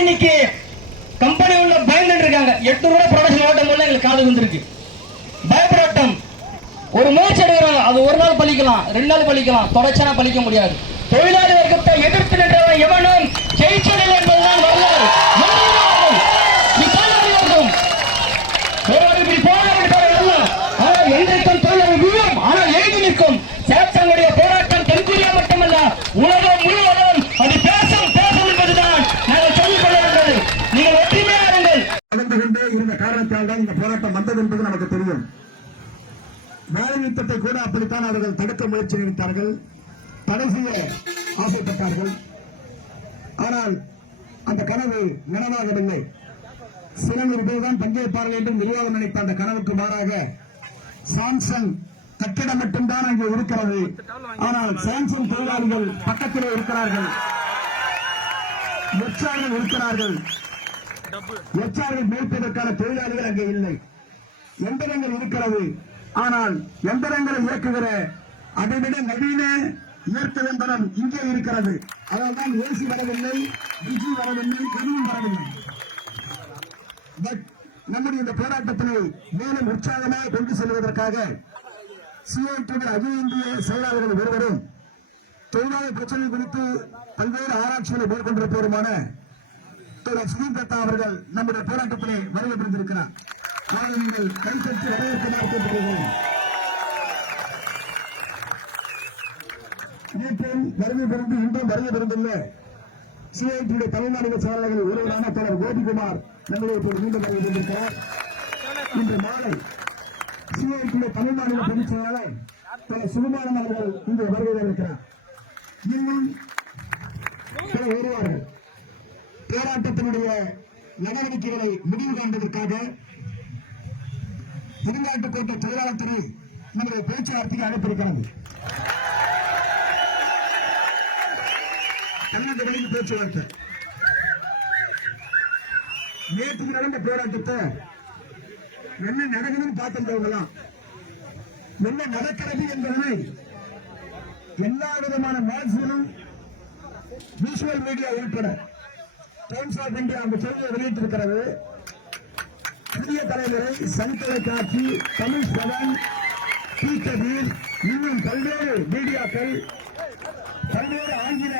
இன்னைக்கு கம்பெனி உள்ள பயந்துட்டு இருக்காங்க எட்டு ரூபாய் ப்ரொடக்ஷன் ஓட்டம் போல எங்களுக்கு காது வந்திருக்கு பயப்படட்டம். ஒரு முயற்சி எடுக்கிறாங்க அது ஒரு நாள் பழிக்கலாம் ரெண்டு நாள் பழிக்கலாம் தொடர்ச்சியான பழிக்க முடியாது. தொழிலாளி வர்க்கத்தை எதிர்த்து நின்றவன் எவனும் ஜெயிச்சதில்லை இருந்த காரணத்தால் தான் இந்த போராட்டம் வந்தது என்பது நமக்கு தெரியும். வேலை நிறுத்தத்தை கூட அப்படித்தான் அவர்கள் தடுக்க முயற்சி நினைத்தார்கள். தடை செய்ய ஆசைப்பட்டார்கள். ஆனால் அந்த கனவு நனவாகவில்லை. சில நிறுவனம் பங்கேற்பார்கள் என்று நிர்வாகம் நினைத்த அந்த கனவுக்கு மாறாக சாம்சங் கட்டிடம் மட்டும்தான் அங்கே இருக்கிறது. ஆனால் சாம்சங் தொழிலாளிகள் பக்கத்திலே இருக்கிறார்கள். இருக்கிறார்கள். எச்ஆர்கள் மேய்ப்பதற்கான தொழிலாளிகள் அங்கே இல்லை. எந்திரங்கள் இருக்கிறது. ஆனால் எந்திரங்களை இயக்குகிற அதைவிட நவீன இயற்கை எந்திரம் இங்கே இருக்கிறது. அதனால்தான் ஏசி வரவில்லை டிஜி வரவில்லை எதுவும் வரவில்லை. பட் நம்முடைய இந்த போராட்டத்தினை மேலும் உற்சாகமாக கொண்டு செல்வதற்காக சிஐடி அகில இந்திய செயலாளர்கள் ஒருவரும் தொழிலாளர் பிரச்சனை குறித்து பல்வேறு ஆராய்ச்சிகளை மேற்கொண்டிருப்பவருமான திரு சுதீர் தத்தா அவர்கள் நம்முடைய போராட்டத்திலே வருகை புரிந்திருக்கிறார் நாங்கள் நீங்கள் கைப்பற்றி வரவேற்குமாறு கேட்டுக்கொள்கிறோம் நேற்றும் வருகை புரிந்து இன்றும் வருகை புரிந்துள்ள சிஐடியுடைய தமிழ்நாடு செயலாளர்கள் ஒருவரான தோழர் கோபிகுமார் நம்முடைய இப்போது மீண்டும் வருகை புரிந்திருக்கிறார் இன்று மாலை சிஐடியுடைய தமிழ்நாடு பொதுச் செயலாளர் சுகுமாரன் அவர்கள் இன்று வருகை இருக்கிறார் இன்னும் வருவார்கள் போராட்டத்தினுடைய நடவடிக்கைகளை முடிவு காண்பதற்காக கோட்டை தொழிலாளர் துறை நம்முடைய பேச்சுவார்த்தைக்கு அனுப்பியிருக்கிறது பன்னெண்டு பேச்சுவார்த்தை. நேற்று நடந்த போராட்டத்தை என்ன நடக்குதுன்னு பார்த்துட்டவங்களாம் என்ன நடக்கிறது என்பதனை எல்லா விதமான மேக்சிமம் விஷுவல் மீடியா உள்பட டைம்ஸ் ஆஃப் இந்தியா அந்த செய்தியை வெளியிட்டிருக்கிறது. புதிய தலைமுறை சன் தொலைக்காட்சி தமிழ் செவன் டி கபீர் இன்னும் பல்வேறு மீடியாக்கள் பல்வேறு ஆங்கில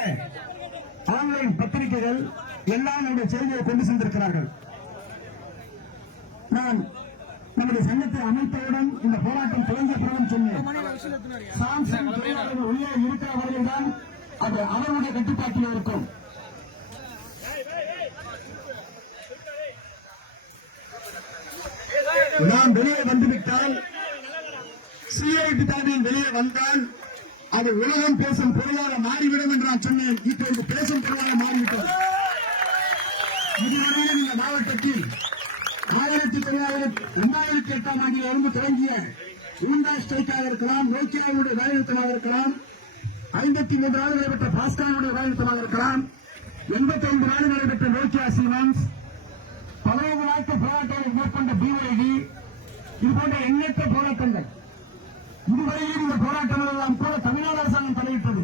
ஆன்லைன் பத்திரிகைகள் எல்லாம் நம்முடைய செய்தியை கொண்டு சென்றிருக்கிறார்கள். நான் நமது சங்கத்தை அமைத்தவுடன் இந்த போராட்டம் துவங்கிய பிறகு சொன்னேன். சாம்சங் தொழிலாளர்கள் உள்ளே இருக்கிறவர்கள் தான் அது அவருடைய கட்டுப்பாட்டில் இருக்கும். நாம் வெளியே வந்துவிட்டால் சிஐடி தலைமையில் வெளியே வந்தால் அது உலகம் பேசும் பொருளாக மாறிவிடும் என்று நான் சொன்னேன். இப்பொழுது பேசும் பொருளாக மாறிவிட்டது. இதுவரையில் இந்த மாவட்டத்தில் ஆயிரத்தி தொள்ளாயிரத்தி இரண்டாயிரத்தி எட்டாம் ஆண்டில் இருந்து தொடங்கிய ஊண்டா ஸ்ட்ரைக்காக இருக்கலாம் நோக்கியாவுடைய வேலைநிறுத்தமாக இருக்கலாம் ஐம்பத்தி மூன்று ஆண்டு நடைபெற்ற பாஸ்கானுடைய வேலைநிறுத்தமாக இருக்கலாம் எண்பத்தி ஐந்து ஆண்டு நடைபெற்ற நோக்கியா சீமான்ஸ் பதினைந்து நாட்கள் போராட்டங்களை மேற்கொண்ட பிஒய்டி இது போன்ற எண்ணற்ற போராட்டங்கள். இதுவரையில் இந்த போராட்டங்கள் எல்லாம் கூட தமிழ்நாடு அரசாங்கம் தலையிட்டது.